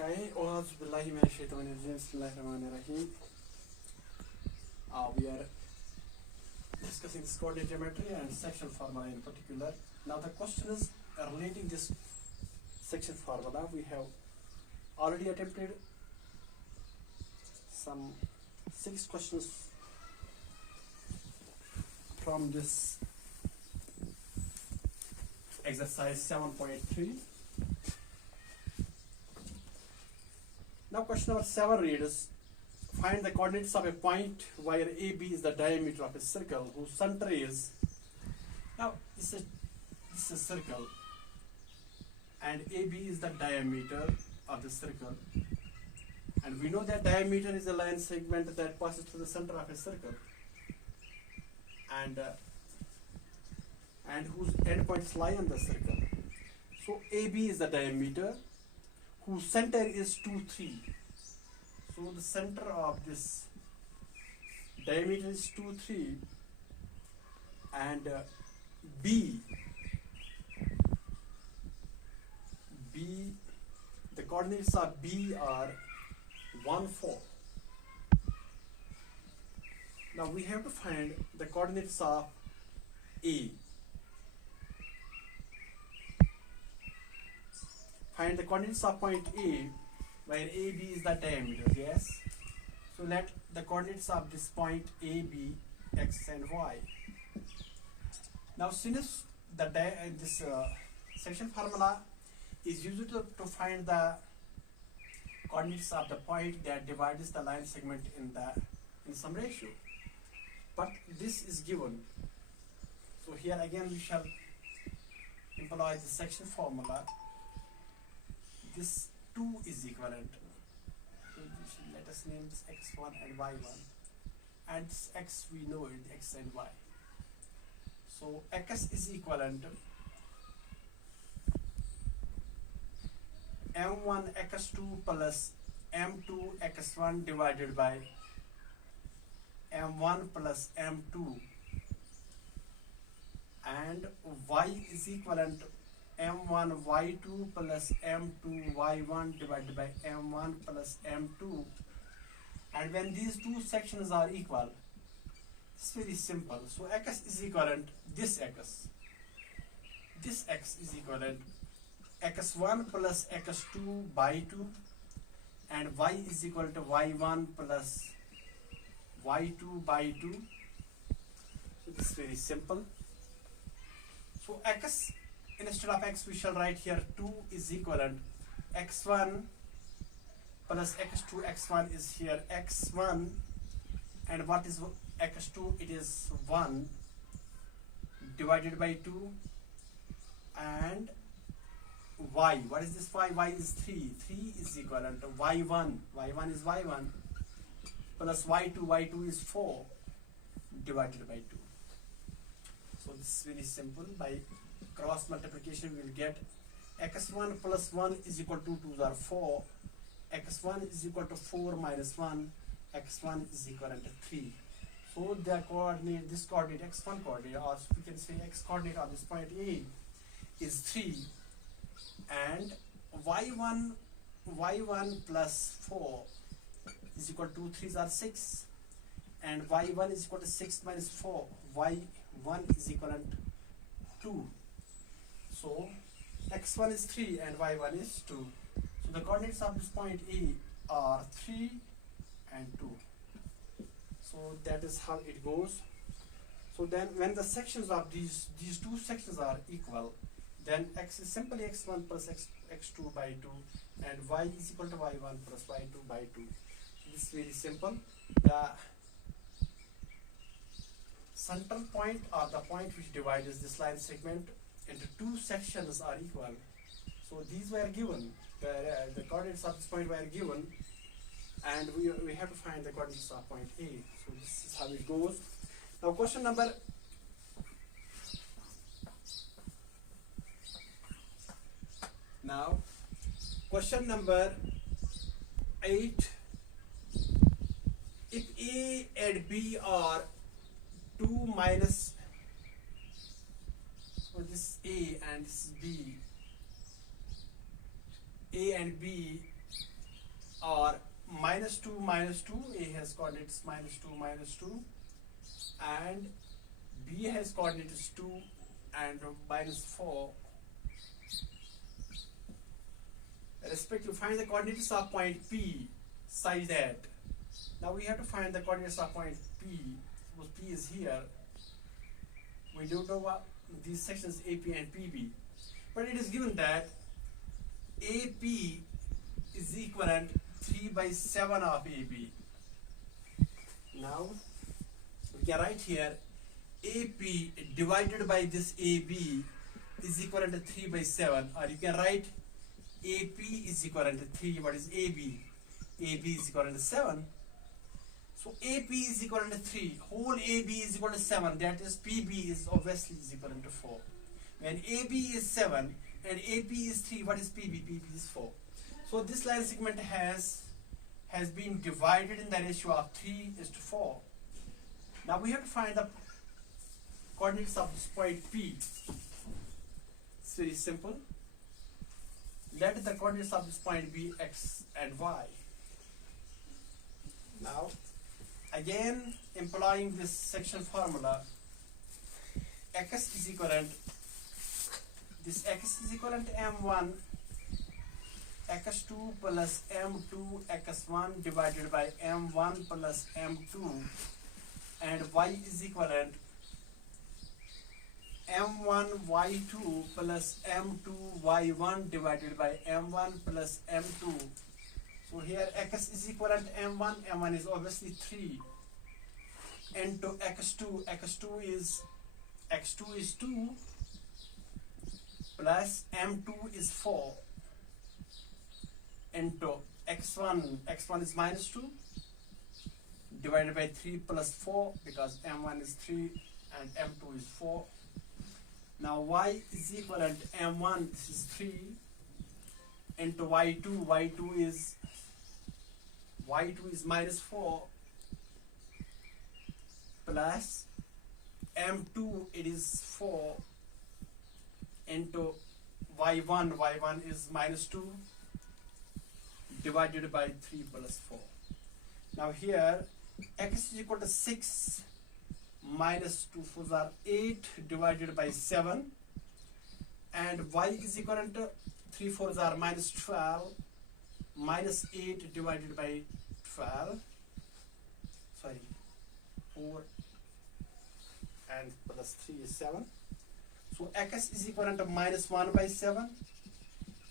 Okay, Auzu billahi minash shaitanir rajim. Bismillahirrahmanirrahim. We are discussing this coordinate geometry and section formula in particular. Now the question is relating this section formula. We have already attempted some 6 questions from this exercise 7.3. Now question number 7 reads, find the coordinates of a point where AB is the diameter of a circle whose center is, now this is a circle and AB is the diameter of the circle, and we know that diameter is a line segment that passes through the center of a circle and whose endpoints lie on the circle. So AB is the diameter whose center is 2, 3. So the center of this diameter is 2, 3, and B, the coordinates of B are 1, 4. Now we have to find the coordinates of A. Find the coordinates of point A where AB is the diameter, yes? So let the coordinates of this point A be X and Y. Now since this section formula is used to find the coordinates of the point that divides the line segment in some ratio, but this is given. So here again we shall employ the section formula. This 2 is equivalent. So let us name this x1 and y1, and this x we know it, x and y. So x is equivalent m1 x2 plus m2 x1 divided by m1 plus m2, and y is equivalent m1 y2 plus m2 y1 divided by m1 plus m2. And when these two sections are equal, it's very simple. So x is equivalent this x is equivalent x1 plus x2 by 2, and y is equal to y1 plus y2 by 2. So this is very simple. So x, instead of x we shall write here 2 is equivalent x1 plus x2. X1 is here x1, and what is x2? It is 1 divided by 2, and y, what is this y? Y is 3. 3 is equivalent to y1. Y1 is y1 plus y2. Y2 is 4 divided by 2. So this is very simple. By cross multiplication we will get x1 plus 1 is equal to 2 are 4, x1 is equal to 4 minus 1, x1 is equivalent to 3. So the coordinate, this coordinate x1 coordinate, or we can say x coordinate of this point A is 3, and y1 plus 4 is equal to 3 are 6, and y1 is equal to 6 minus 4, y1 is equivalent to 2. So x1 is 3 and y1 is 2. So the coordinates of this point A are 3 and 2. So that is how it goes. So then when the sections of these two sections are equal, then x is simply x1 plus x2 by 2, and y is equal to y1 plus y2 by 2. So this is very simple. The central point, or the point which divides this line segment into two sections, are equal. So these were given, the coordinates of this point were given, and we have to find the coordinates of point A. So this is how it goes. Now question number question number 8. If A and B are 2 minus, so this is A and this is B, A and B are -2, A has coordinates -2, and B has coordinates 2 and -4. Respectively, find the coordinates of point P such that. Now we have to find the coordinates of point P. Suppose P is here. We don't know what these sections AP and PB, but it is given that AP is equivalent 3/7 of AB. Now we can write here AP divided by this AB is equivalent to 3/7, or you can write AP is equivalent to 3. What is AB? AB is equivalent to 7. So AP is equivalent to 3. Whole AB is equal to 7. That is PB is obviously is equivalent to 4. When AB is 7 and AP is 3, what is PB? PB is 4. So this line segment has been divided in the ratio of 3:4. Now we have to find the coordinates of this point P. It's very simple. Let the coordinates of this point be x and y. Now, again employing this section formula, x is equivalent, this x is equivalent to m1 x2 plus m2 x1 divided by m1 plus m2, and y is equivalent m1 y2 plus m2 y1 divided by m1 plus m2. So here x is equivalent to m1. M1 is obviously 3 into x2. x2 is 2 plus m2 is 4 into x1. x1 is -2 divided by 3 plus 4, because m1 is 3 and m2 is 4. Now y is equivalent to m1, this is 3, into y2. y2 is -4 plus m2, it is 4, into y1. y1 is -2 divided by 3 plus 4. Now here x is equal to 6 minus 2 4s are 8 divided by 7, and y is equivalent to 3 4s are -12 minus 8 divided by 12, 4 and plus 3 is 7. So x is equivalent to -1/7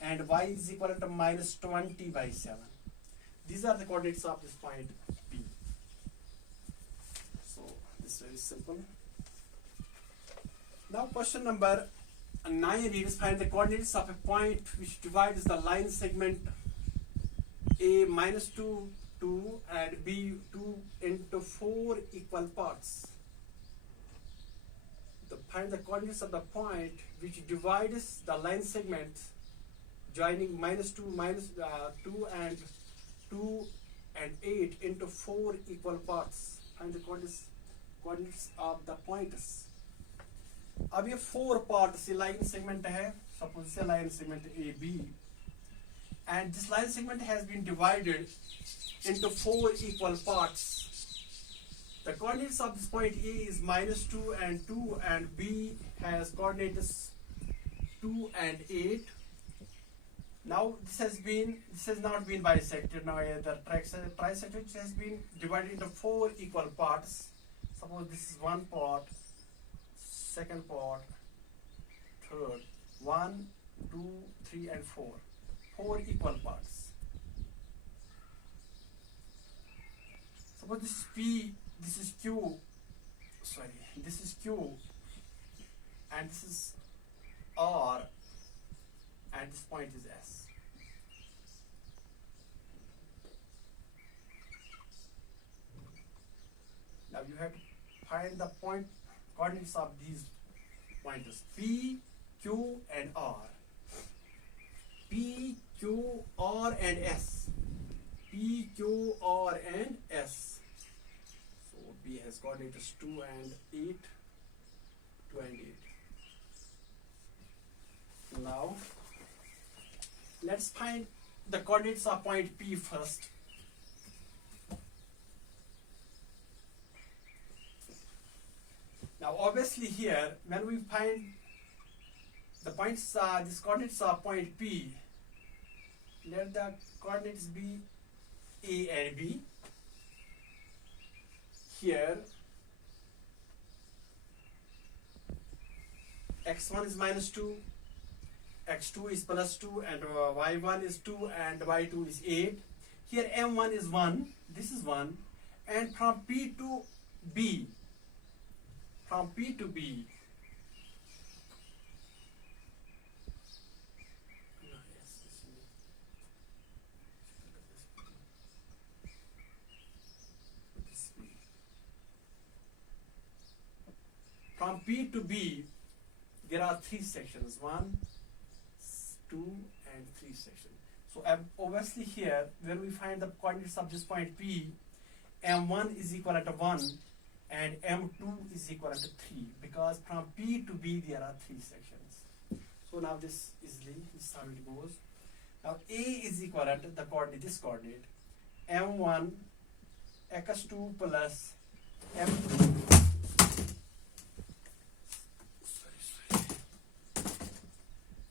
and y is equivalent to -20/7. These are the coordinates of this point P. So this is very simple. Now question number 9 reads, find the coordinates of a point which divides the line segment A -2, 2 and B 2 into 4 equal parts. Find the coordinates of the point which divides the line segment joining -2 and 2 and 8 into 4 equal parts. Find the coordinates of the points. अब ये 4 parts ये line segment है. Suppose ये line segment AB, and this line segment has been divided into 4 equal parts. The coordinates of this point A is -2 and 2, and B has coordinates 2 and 8. Now this has not been bisected. Now the trisect which has been divided into 4 equal parts. Suppose this is one part, second part, third, 1, 2, 3 and 4. 4 equal parts. Suppose this is P, this is Q, this is Q, and this is R, and this point is S. Now you have to find the coordinates of these pointers P, Q and R. P, Q, R and S. P, Q, R and S. So B has coordinates 2 and 8. 2 and 8. Now let's find the coordinates of point P first. Now obviously here when we find the points these coordinates of point P, let the coordinates be A and B. Here x1 is -2, x2 is +2, and y1 is 2, and y2 is 8. Here m1 is 1, this is 1, and from P to B, from P to B, from P to B, there are 3 sections, 1, 2, and 3 sections. So obviously here, when we find the coordinates of this point P, m1 is equal to 1, and m2 is equal to 3, because from P to B there are 3 sections. So now this is how it goes. Now A is equal to the coordinate, this coordinate, m1 x2 plus m2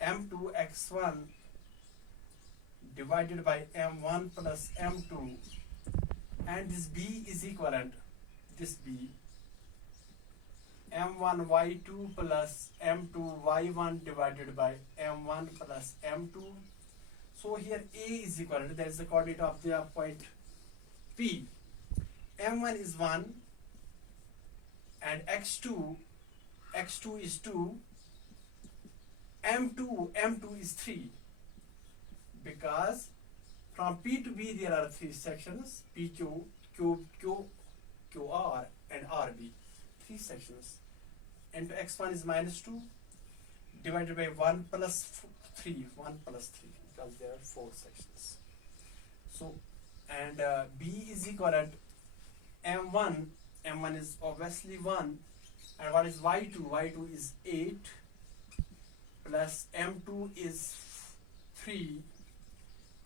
m2 x1 divided by m1 plus m2, and this B is equivalent, this B, m1 y2 plus m2 y1 divided by m1 plus m2. So here A is equal to, that is the coordinate of the point P, m1 is 1, and x2 is 2, m2 is 3, because from P to B there are 3 sections, PQ, QR, and RB, 3 sections, and x1 is -2 divided by 1 plus 3, because there are 4 sections. So, and B is equal to m1 is obviously 1, and what is y2 is 8, plus m2 is 3,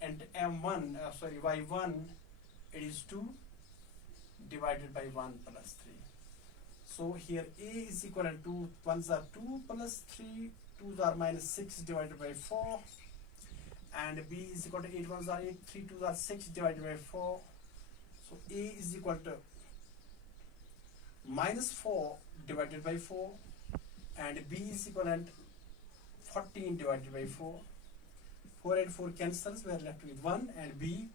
and y1 it is 2 divided by 1 plus 3. So here A is equal to 1s are 2 plus 3, 2s are -6 divided by 4, and B is equal to 8 1s are 8, 3 2s are 6 divided by 4. So A is equal to -4 divided by 4, and B is equivalent 14 divided by 4. 4 and 4 cancels, we are left with 1, and B,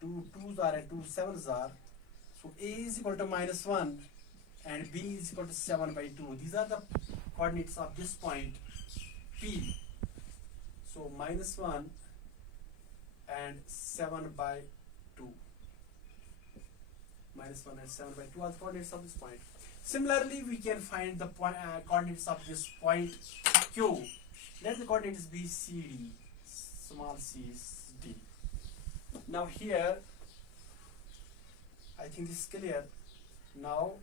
2 2s are and 2 7s are. So A is equal to -1, and B is equal to 7 by 2. These are the coordinates of this point P. So -1 and 7 by 2. -1 and 7 by 2 are the coordinates of this point. Similarly, we can find the coordinates of this point Q. Let the coordinates be CD, small c is D. Now here, I think this is clear. Now,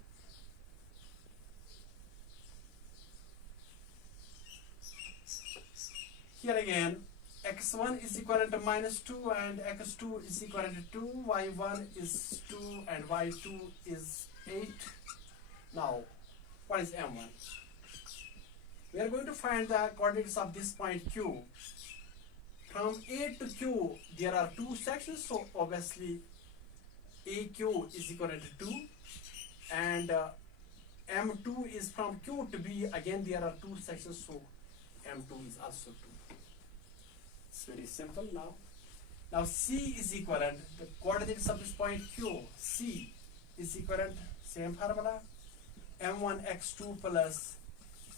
here again, x1 is equal to -2, and x2 is equal to 2, y1 is 2, and y2 is 8. Now, what is m1? We are going to find the coordinates of this point Q. From A to Q, there are 2 sections, so obviously AQ is equal to 2, and M2 is from Q to B, again there are 2 sections, so M2 is also 2. It's very simple now. Now C is equivalent, the coordinates of this point Q, C is equivalent, same formula, M1 x2 plus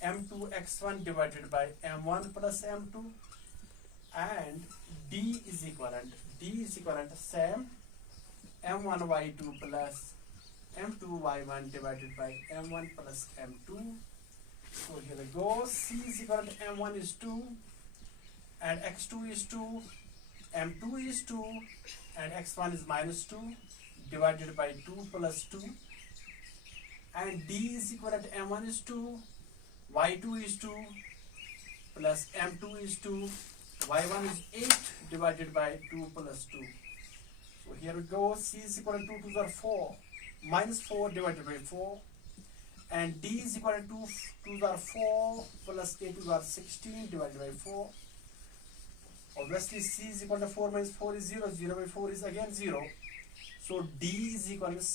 M2 x1 divided by M1 plus M2, and D is equivalent same, M1 y2 plus M2 y1 divided by M1 plus M2. So here we go, C is equal to M1 is 2, and x2 is 2, M2 is 2, and x1 is -2 divided by 2 plus 2, and D is equal to M1 is 2, y2 is 2, plus M2 is 2, y1 is 8 divided by 2 plus 2. So here we go, c is equal to 2 to the 4, minus 4 divided by 4, and d is equal to 2 to the 4 plus a to the 16 divided by 4. Obviously c is equal to 4 minus 4 is 0, 0 by 4 is again 0. So d is equal to,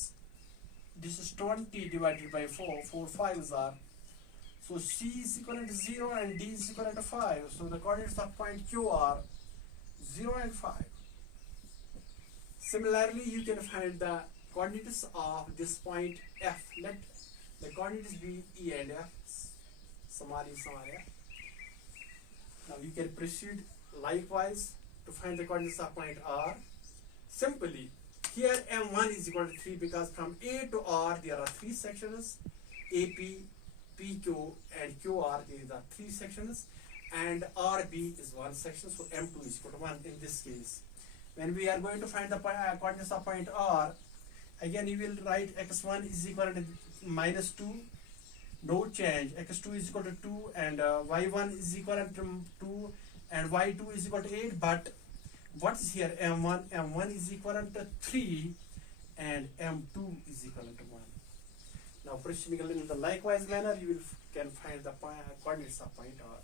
this is 20 divided by 4, 4 5s are. So c is equal to 0 and d is equal to 5. So the coordinates of point Q are 0 and 5. Similarly, you can find the coordinates of this point F. Let the coordinates be E and F. Small e, small f. Now you can proceed likewise to find the coordinates of point R. Simply, here M1 is equal to 3 because from A to R there are 3 sections. AP, PQ and QR, these are 3 sections, and RB is 1 section, so M2 is equal to 1 in this case. When we are going to find the coordinates of point R, again you will write x1 is equal to minus 2, no change, x2 is equal to 2, and y1 is equal to 2, and y2 is equal to 8, but what is here M1? M1 is equal to 3, and M2 is equal to 1. Now proceeding in the likewise manner, you will can find the coordinates of point R.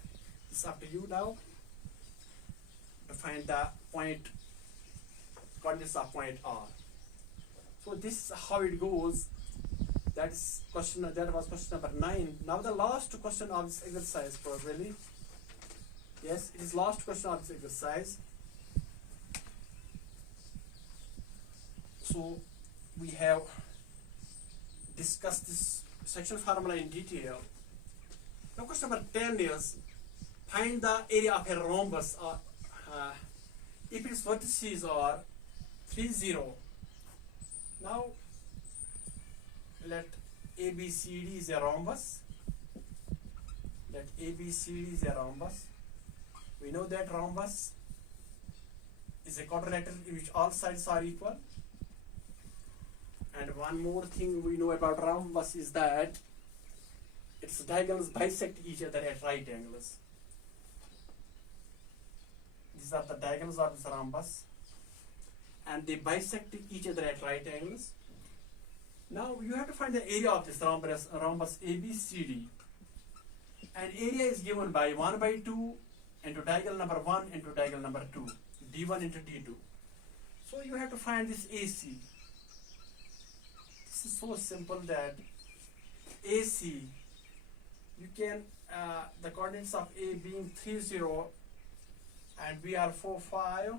It's up to you now to find the coordinates of point R. So this is how it goes. That was question number 9. Now the last question of this exercise, probably. Yes, it is last question of this exercise. So we have discussed this section formula in detail. Now question number 10 is, find the area of a rhombus if its vertices are 3, 0. Now let ABCD is a rhombus. Let ABCD is a rhombus. We know that rhombus is a quadrilateral in which all sides are equal. And one more thing we know about rhombus is that its diagonals bisect each other at right angles. These are the diagonals of this rhombus, and they bisect each other at right angles. Now you have to find the area of this rhombus ABCD, and area is given by 1 by 2 into diagonal number 1 into diagonal number 2, D1 into D2. So you have to find this AC. This is so simple that AC, you can, the coordinates of A being 3, 0 and B are 4, 5,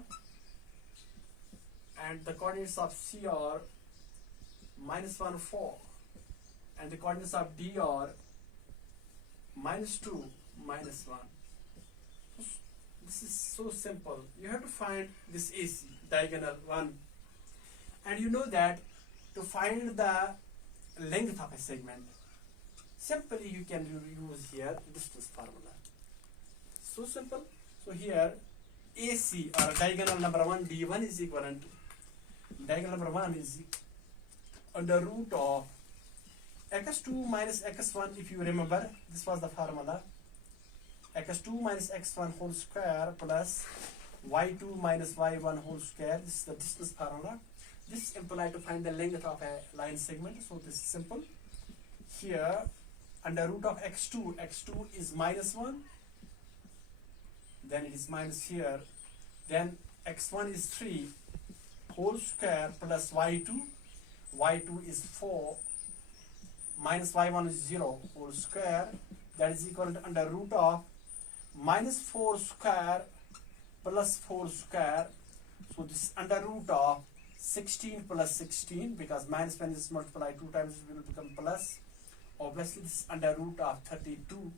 and the coordinates of C are minus 1, 4, and the coordinates of D are minus 2, minus 1. This is so simple. You have to find this AC, diagonal 1, and you know that to find the length of a segment, simply you can use here distance formula. So simple. So here AC or diagonal number 1 D1 is equivalent to diagonal number 1 is under root of x2 minus x1. If you remember, this was the formula, x2 minus x1 whole square plus y2 minus y1 whole square. This is the distance formula. This implies to find the length of a line segment. So this is simple. Here under root of x2 is minus 1, then it is minus here, then x1 is 3 whole square plus y2 is 4 minus y1 is 0 whole square, that is equal to under root of minus 4 square plus 4 square. So this is under root of 16 plus 16, because minus when is multiplied 2 times it will become plus. Obviously this is under root of 32.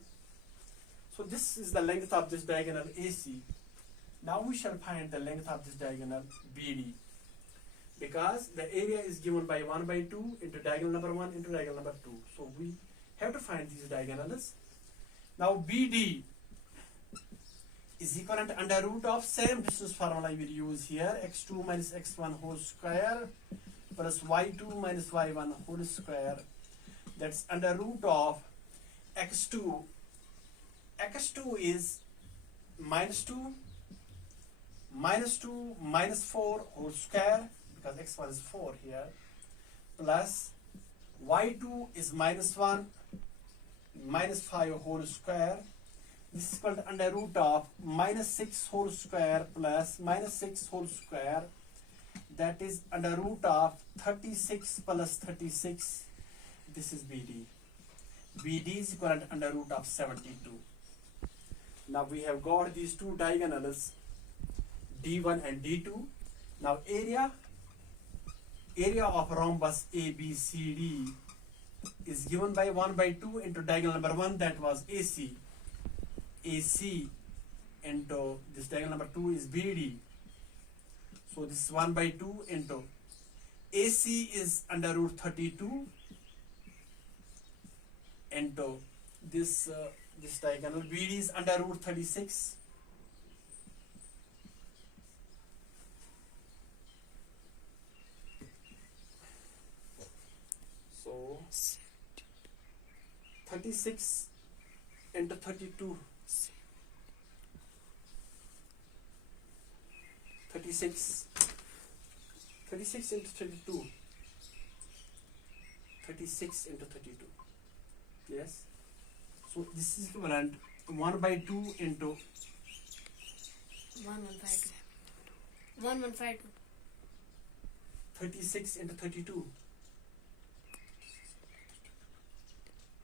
So this is the length of this diagonal AC. Now we shall find the length of this diagonal BD, because the area is given by 1 by 2 into diagonal number 1 into diagonal number 2. So we have to find these diagonals. Now BD is equivalent under root of same distance formula we will use here, x2 minus x1 whole square plus y2 minus y1 whole square. That's under root of x2 is minus 2 minus 2 minus 4 whole square, because x1 is 4 here, plus y2 is minus 1 minus 5 whole square. This is equal to under root of minus 6 whole square plus minus 6 whole square, that is under root of 36 plus 36. This is BD. BD is equal to under root of 72. Now we have got these two diagonals, D1 and D2. Now area of rhombus ABCD is given by 1 by 2 into diagonal number 1, that was AC. AC into this diagonal number 2 is BD. So this is 1 by 2 into AC is under root 32 into this diagonal BD is under root 36. So 36 into 32. 36 into 32. 36 into 32. Yes. So this is equivalent 1 by 2 into 1152. 1152. 36 into 32.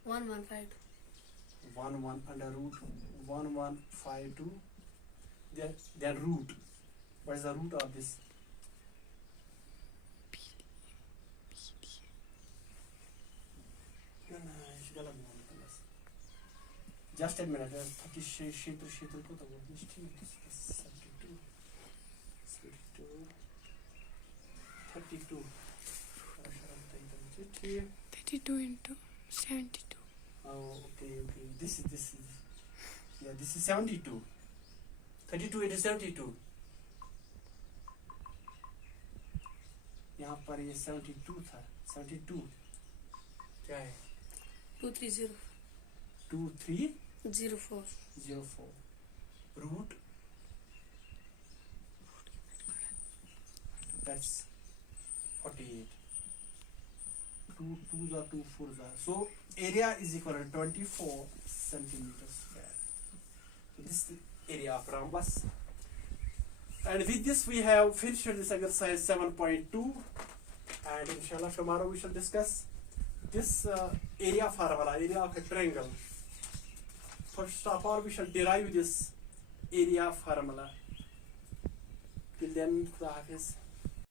1152. 1 under root 1152. Then root. What is the root of this? Just a minute. 32. 32 into 72. Oh, okay. This is. Yeah, this is 72. 32 into 72. यहाँ पर ये 72 था. 72 क्या है? 230. 2304. 04. Root. That's 48. 2 2s are 2 4s are. So area is equal to 24 centimeters square. So this is the area of rhombus. And with this we have finished this exercise 7.2, and inshallah tomorrow we shall discuss this area formula, area of a triangle. First of all we shall derive this area formula. Till then, Khuda Hafiz.